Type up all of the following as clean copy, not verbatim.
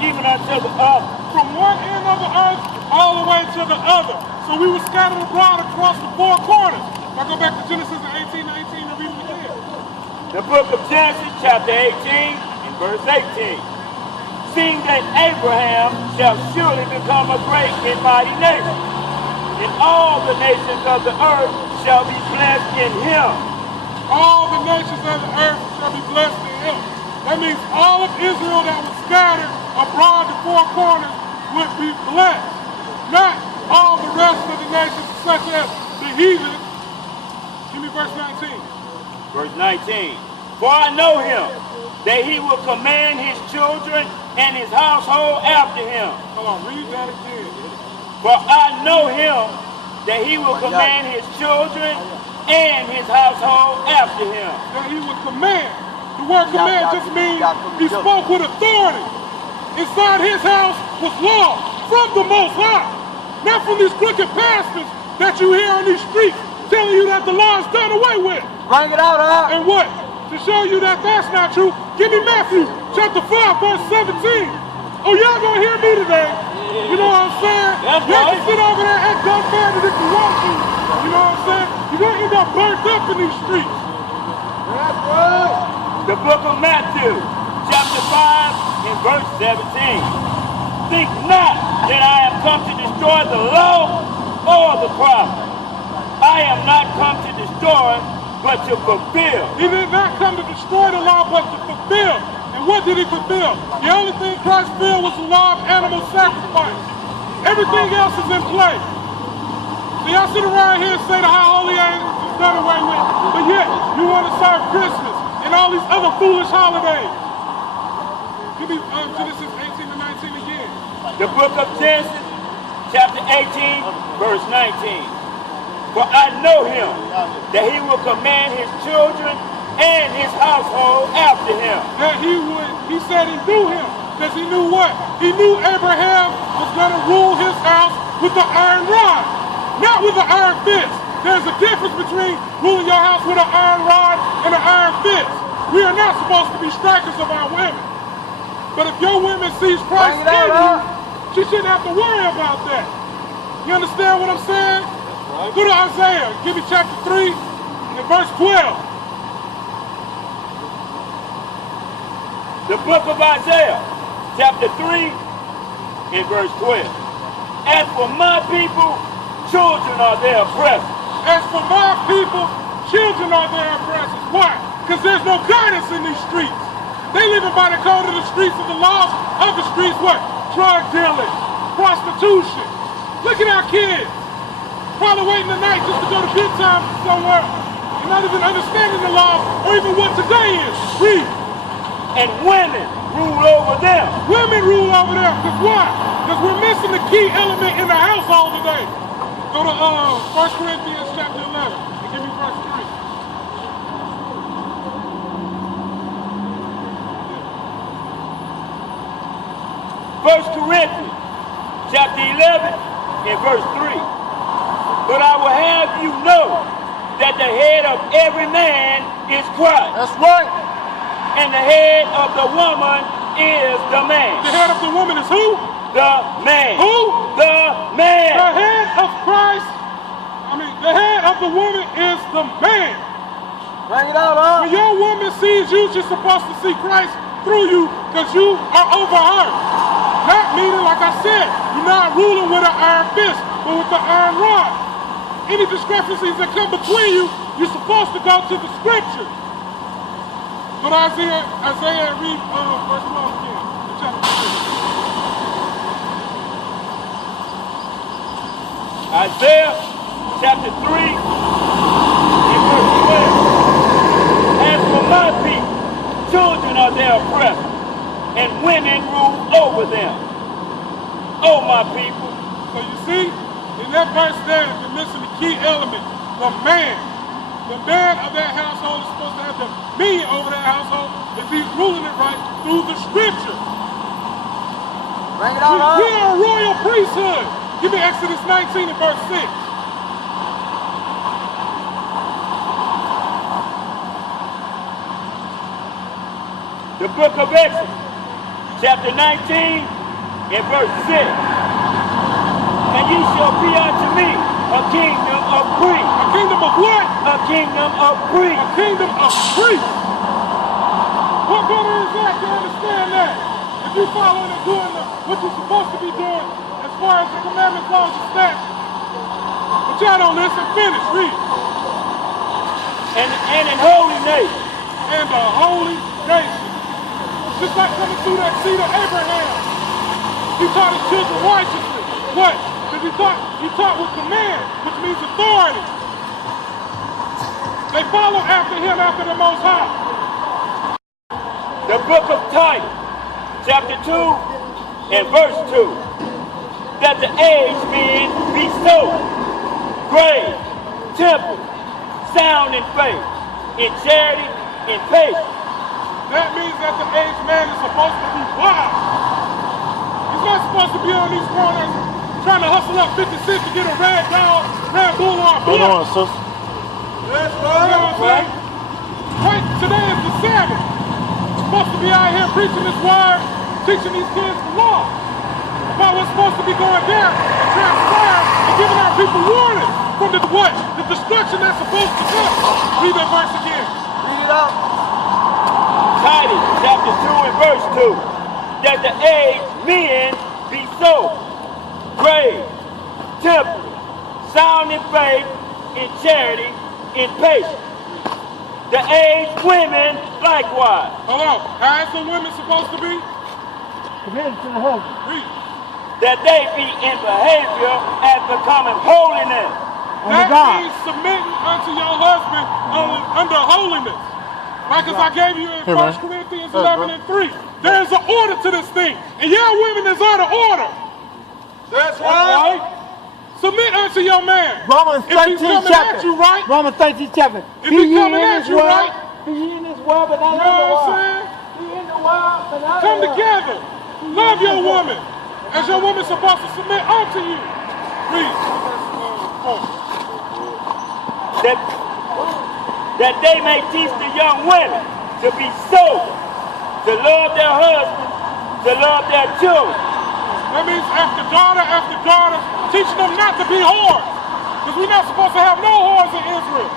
even unto the other. From one end of the earth all the way to the other. So we were scattered abroad across the four corners. If I go back to Genesis 18:19 and read it again. The book of Genesis, chapter 18, and verse 18. Seeing that Abraham shall surely become a great and mighty nation, and all the nations of the earth shall be blessed in him. All the nations of the earth shall be blessed in him. That means all of Israel that was scattered abroad the four corners would be blessed. Not all the rest of the nations, such as the heathen. Give me verse 19. Verse 19. For I know him, that he will command his children and his household after him. Hold on, read that again. For I know him, that he will command his children and his household after him. That he will command. The word command just means he spoke with authority. Inside his house was law from the Most High. Not from these crooked pastors that you hear on these streets telling you that the law is done away with. Bring it out, huh? And what? To show you that that's not true, give me Matthew chapter 5, verse 17. Oh, y'all gonna hear me today. You know what I'm saying? Y'all can sit over there and dumb man if you want to. You know what I'm saying? You're gonna end up burnt up in these streets. That's right. The book of Matthew, chapter 5, and verse 17. Think not that I have come to destroy the law or the prophet. I am not come to destroy, but to fulfill. He did not come to destroy the law, but to fulfill. And what did he fulfill? The only thing Christ fulfilled was the law of animal sacrifice. Everything else is in play. So y'all sit around here and say the high holy angels is done away with, but yet you want to serve Christmas and all these other foolish holidays. Give me Genesis 18 to 19 again. The book of Genesis, chapter 18, verse 19. For I know him, that he will command his children and his household after him. That he said he knew him, because he knew what? He knew Abraham was going to rule his house with the iron rod, not with the iron fist. There's a difference between ruling your house with an iron rod and an iron fist. We are not supposed to be strikers of our women. But if your woman sees Christ in you, she shouldn't have to worry about that. You understand what I'm saying? Go to Isaiah, give me chapter 3 and verse 12. The book of Isaiah, chapter 3 and verse 12. As for my people, children are their oppressors. As for my people, children are their oppressors. Why? Because there's no guidance in these streets. They living by the code of the streets and the laws of the streets. What? Drug dealing, prostitution. Look at our kids. Probably waiting tonight just to go to good time somewhere and not even understanding the laws or even what today is. Read. And women rule over them. Women rule over them. Because why? Because we're missing the key element in the household today. Go to 1 Corinthians chapter 11 and give me verse 3. First Corinthians chapter 11 and verse 3. But I will have you know that the head of every man is Christ. That's right. And the head of the woman is the man. The head of the woman is who? The man. Who? The man. The head of Christ. The head of the woman is the man. Bring it out, huh? When your woman sees you, she's supposed to see Christ through you because you are over her. Not meaning, like I said, you're not ruling with an iron fist, but with the iron rod. Any discrepancies that come between you, you're supposed to go to the scripture. Go to Isaiah and read verse 12 again. Chapter 3. Isaiah chapter 3 and verse 12. As for my people, children are their oppressors, and women rule over them. Oh, my people. So you see, in that verse there, you're missing the key element, the man. The man of that household is supposed to have dominion over that household if he's ruling it right through the scripture. Bring it out, We are a royal priesthood. Give me Exodus 19 and verse 6. The book of Exodus, chapter 19 and verse 6. And ye shall be unto me a kingdom of priests. A kingdom of what? A kingdom of priests. A kingdom of priests. What better is that to understand that? If you following and doing what you're supposed to be doing as far as the commandments, laws, and statutes. But y'all don't listen. Finish. Read. And in holy nation. And the holy nation. Just like coming through that seed of Abraham. He taught his children righteously. What? Because he taught with command, which means authority. They follow after him, after the Most High. The book of Titus, chapter 2 and verse 2. That the aged men be sober, grave, temple, sound in faith, in charity, in patience. That means that the aged man is supposed to be wise. He's not supposed to be on these corners trying to hustle up 50 cents to get a red dog, red bull, or a Hold on, blood. sis. That's right. You know what I'm saying? Right, today is the Sabbath. We're supposed to be out here preaching this word, teaching these kids the law about what's supposed to be going down, and transpiring, and giving our people warning from the what? The destruction that's supposed to come. Read that verse again. Read it up. Titus, chapter 2 and verse 2. That the aged men be sober, grave, temple, sound in faith, in charity, in patience. The aged women likewise. Hello, how is the women supposed to be? Committed to the husband. Read. That they be in behavior as becoming holiness. That God. means submitting unto your husband under holiness. Like as I gave you in 1 Corinthians 11 and 3. There's an order to this thing. And y'all women is out of order. That's right. Submit unto your man. Romans If he's 13 coming chapter. at you right, Romans 13 chapter. If he's coming at you right, be ye in this world, but not you in know the what I'm world. saying? Be in the world, but not Come in the world. together. Love your woman. As your woman's supposed to submit unto you. Read. That they may teach the young women to be sober, to love their husbands, to love their children. That means after daughter, teaching them not to be whores. Because we're not supposed to have no whores in Israel.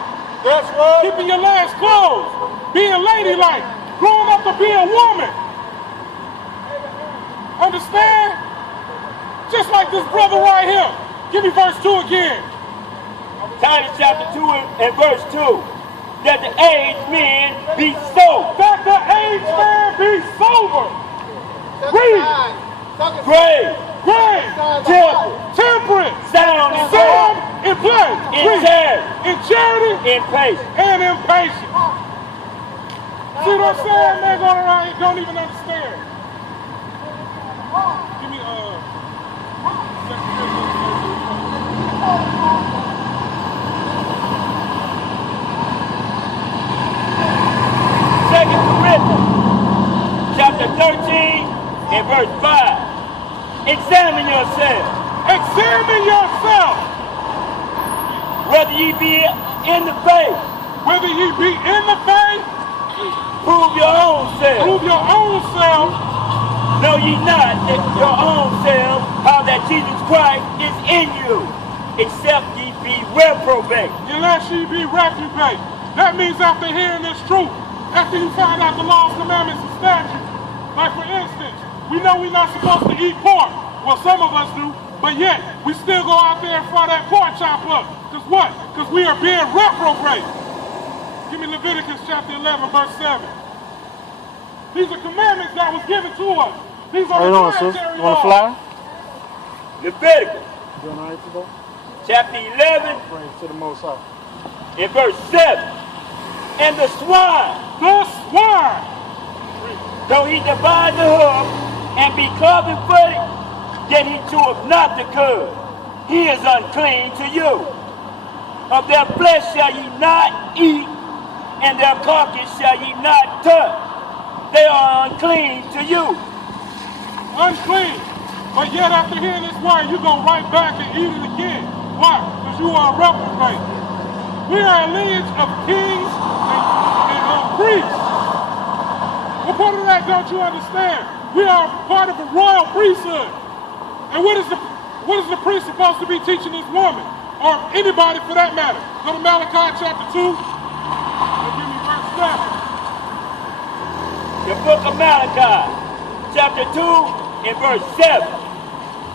That's right. Keeping your legs closed, being ladylike, growing up to be a woman. Understand? Just like this brother right here. Give me verse 2 again. Titus chapter 2 and verse 2. That the aged men be sober. That the aged man be sober. Read. Grave, Temperate. sound in Sound faith, in play. in Read. charity, In charity in patience. and in patience. See what I'm saying? They're going around here don't even understand. Give me Second Corinthians chapter 13 and verse 5. Examine yourself, examine yourself, whether ye be in the faith. whether ye be in the faith, Prove your own self. prove your own self. Know ye not that your own self, how that Jesus Christ is in you, except ye be reprobate. Unless ye be reprobate. That means after hearing this truth, after you find out the laws, commandments, and statutes, like for instance, we know we're not supposed to eat pork. Well, some of us do, but yet we still go out there and fry that pork chop up. Because what? Because we are being reprobate. Give me Leviticus chapter 11, verse 7. These are commandments that was given to us. These are Hold the on, sis. dietary You want to laws. fly? Leviticus You want to go? chapter 11 Pray to the Most High. and verse 7. And the swine, The swine. though he divide the hoof and be cloven-footed, yet he cheweth not the cud. He is unclean to you. Of their flesh shall ye not eat, and their carcass shall ye not touch. They are unclean to you. Unclean. But yet after hearing this word, you go right back and eat it again. Why? Because you are a reprobate. We are a lineage of kings and priests. What part of that don't you understand? We are part of a royal priesthood. And what is the priest supposed to be teaching this woman? Or anybody for that matter? Go to Malachi chapter 2 and give me verse 7. The book of Malachi, chapter 2 and verse 7.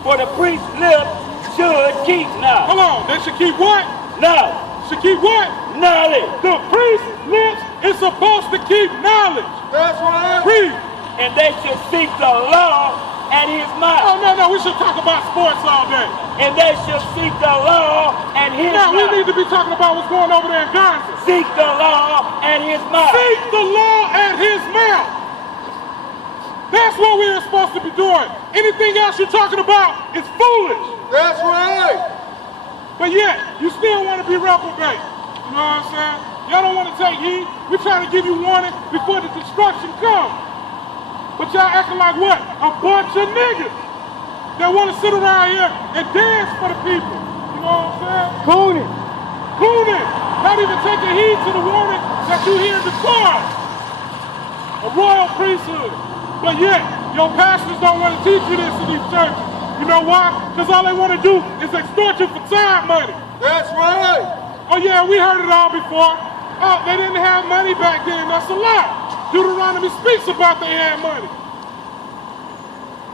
For the priest's lips should keep knowledge. Hold on, they should keep what? Knowledge. Should keep what? Knowledge. The priest's lips is supposed to keep knowledge. That's right. Read. And they should seek the law at his mouth. Oh, no, we should talk about sports all day. And they should seek the law at his Now, mouth. we need to be talking about what's going over there in Gaza. Seek the law at his mouth. Seek the law at his mouth. That's what we're supposed to be doing. Anything else you're talking about is foolish. That's right. But yet, you still want to be reprobate. You know what I'm saying? Y'all don't want to take heed. We're trying to give you warning before the destruction comes. But y'all acting like what? A bunch of niggas that want to sit around here and dance for the people. You know what I'm saying? Cooning. Not even taking heed to the warning that you hear in the car. A royal priesthood. But yet, your pastors don't want to teach you this in these churches. You know why? Because all they want to do is extort you for time money. That's right. Oh yeah, we heard it all before. Oh, they didn't have money back then. That's a lie. Deuteronomy speaks about they had money.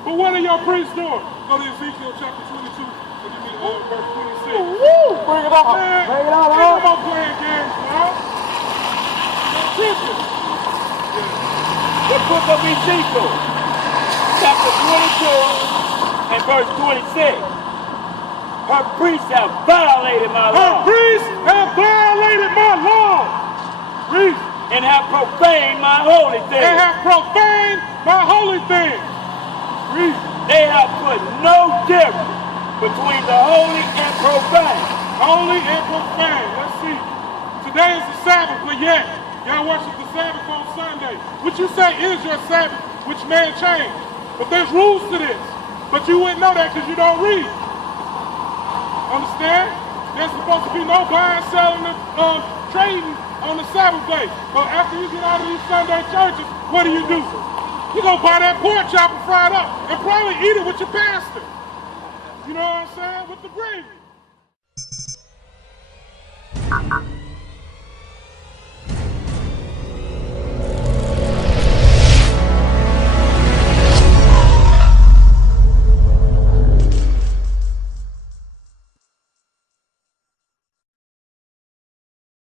But what are your priests doing? Go to Ezekiel chapter 22 and give me verse 26. Woo! Bring it on. Man, Bring it on. ain't no more playing games, man. Attention. The book of Ezekiel, chapter 22 and verse 26. Her priests have violated my Her law. priests have violated my law. Read. And have profaned my holy They things. have profaned my holy things. Read. They have put no difference between the holy and profane. Holy and profane. Let's see. Today is the Sabbath, but yet y'all worship the Sabbath on Sunday. What you say is your Sabbath, which man changed. But there's rules to this. But you wouldn't know that because you don't read. Understand? There's supposed to be no buying, selling, trading on the Sabbath day. But after you get out of these Sunday churches, what do? You go buy that pork chop and fry it up and probably eat it with your pastor. You know what I'm saying? With the gravy.